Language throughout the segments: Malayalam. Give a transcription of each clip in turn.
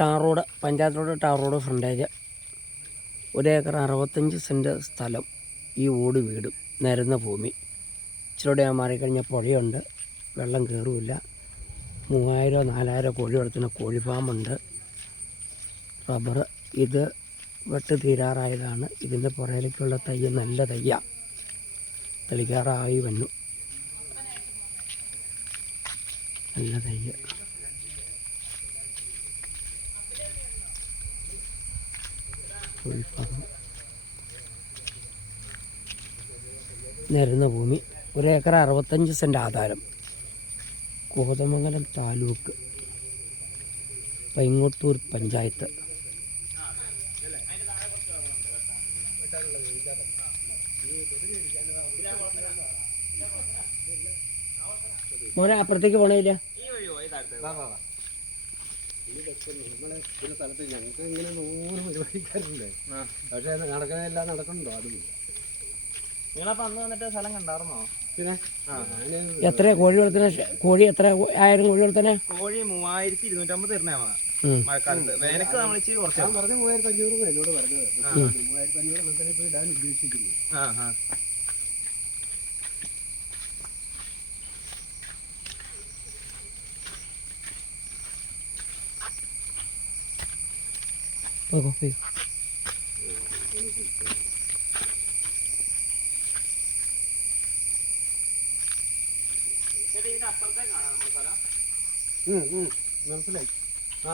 Tar road panchayat road tar road frontage. ഒരേക്കർ അറുപത്തഞ്ച് സെന്റ് സ്ഥലം ഈ ഓട് വീടും നിരന്ന ഭൂമി. ഇച്ചിരൂടെ മാറിക്കഴിഞ്ഞാൽ പുഴയുണ്ട് വെള്ളം കയറുമില്ല മൂവായിരോ നാലായിരോ കോഴി വളർത്തുന്ന കോഴി ഫാമുണ്ട്. റബ്ബർ ഇത് വെട്ട് തീരാറായതാണ്. ഇതിന്റെ പുറയിലേക്കുള്ള തയ്യ നല്ല തയ്യ. തെളിക്കാറായി വന്നു. നല്ല തയ്യ്. കോഴി നിരന്ന ഭൂമി ഒരേക്കർ ഏക്കർ അറുപത്തഞ്ച് സെന്റ് ആധാരം. കോതമംഗലം താലൂക്ക് പൈങ്ങോട്ടൂർ പഞ്ചായത്ത്. മോനെ അപ്പുറത്തേക്ക് പോണേയില്ല ചില സ്ഥലത്ത് ഞങ്ങൾക്ക് ഇങ്ങനെ നൂറ് പരിപാടിക്കാരുണ്ട്. പക്ഷെ നടക്കുന്നതെല്ലാം നടക്കണ്ടോ അതുമില്ല നിങ്ങളപ്പോ അന്ന് വന്നിട്ട് സ്ഥലം കണ്ടായിരുന്നോ? പിന്നെ? എത്ര കോഴി വളർത്തണ കോഴി എത്ര ആയിരം കോഴി വളർത്തണേ കോഴി മൂവായിരത്തി ഇരുന്നൂറ്റമ്പത് തരണേവാ ഉം. മഴക്കാലത്ത്. വേനക്ക് നമ്മൾ ഇച്ചിരി കുറച്ച് പറഞ്ഞു പറഞ്ഞ മൂവായിരത്തി അഞ്ഞൂറ് എന്നോട് പറഞ്ഞത്. മൂവായിരത്തി അഞ്ഞൂറ് ഇടാൻ ഉദ്ദേശിക്കുന്നു. പോയിക്കോ, പോയിക്കോ. മനസ്സിലായി. ആ.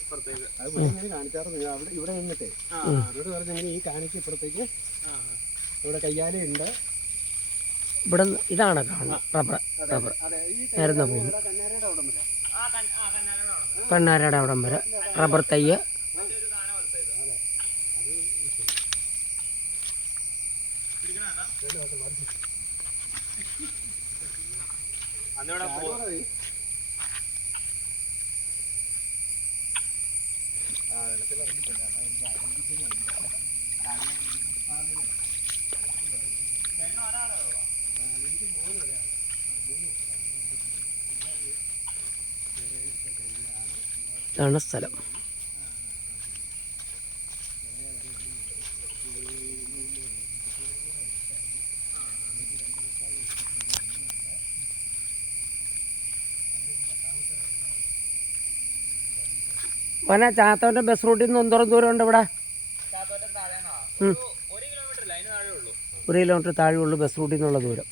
ഇപ്പുറത്തേക്ക് അത് ഇങ്ങനെ കാണിച്ചാർന്നു അവിടെ ഇവിടെ നിന്നിട്ടേ. ഈ കാണിച്ച് ഇപ്പുറത്തേക്ക് ഇവിടെ കയ്യാലുണ്ട് ഇവിടെ ഇതാണ് കാണുന്നത്. Rubber rubber. നിരന്ന ഇവിടെ കണ്ണേരയുടെ അവിടം വരെ. റബ്ബർ തയ്യ് ഒരു കാന പോലത്തെ ഇത്. അന്നിവിടെ സ്ഥലം. മോനെ ചാത്തോന്റെ ബസ് റൂട്ടിൽ നിന്ന് എന്തോരം ദൂരം ഉണ്ട് ഇവിടെ. ഒരു- കിലോമീറ്റർ താഴെ ഉള്ളൂ ബസ് റൂട്ടിൽ നിന്നുള്ള ദൂരം.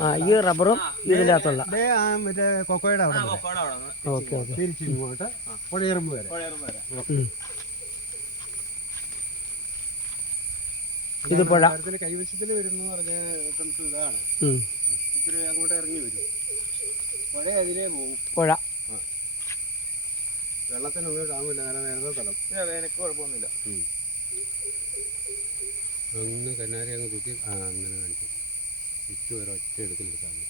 ആ, ഈ റബ്ബറും ഇതിന്റെ അകത്തുള്ള നിന്ന് ഓക്കെ ഓക്കെ. തിരിച്ച് ഇങ്ങോട്ട് പുഴയറുമ്പ് വരെ പുഴയറുമ്പ് വരെ. ഉം. ഇത് പുഴ കൈവശത്തിൽ വരുന്നു പറഞ്ഞ സ്ഥലത്ത് ഇതാണ്. ഇച്ചിരി അങ്ങോട്ട് ഇറങ്ങി വരും. പുഴ അതിലേ പോകും. പുഴ. വെള്ളത്തിനൊന്നും കാണുമില്ല നേരെ നേരത്തെ സ്ഥലം. വേനക്ക് കുഴപ്പമൊന്നുമില്ല. അങ്ങനെ കന്നാരി അങ്ങ് കുത്തി ആ അങ്ങനെ കാണിക്കും. ചുറ്റും ഒരു ഒറ്റ എടുക്കലെടുക്കാണ്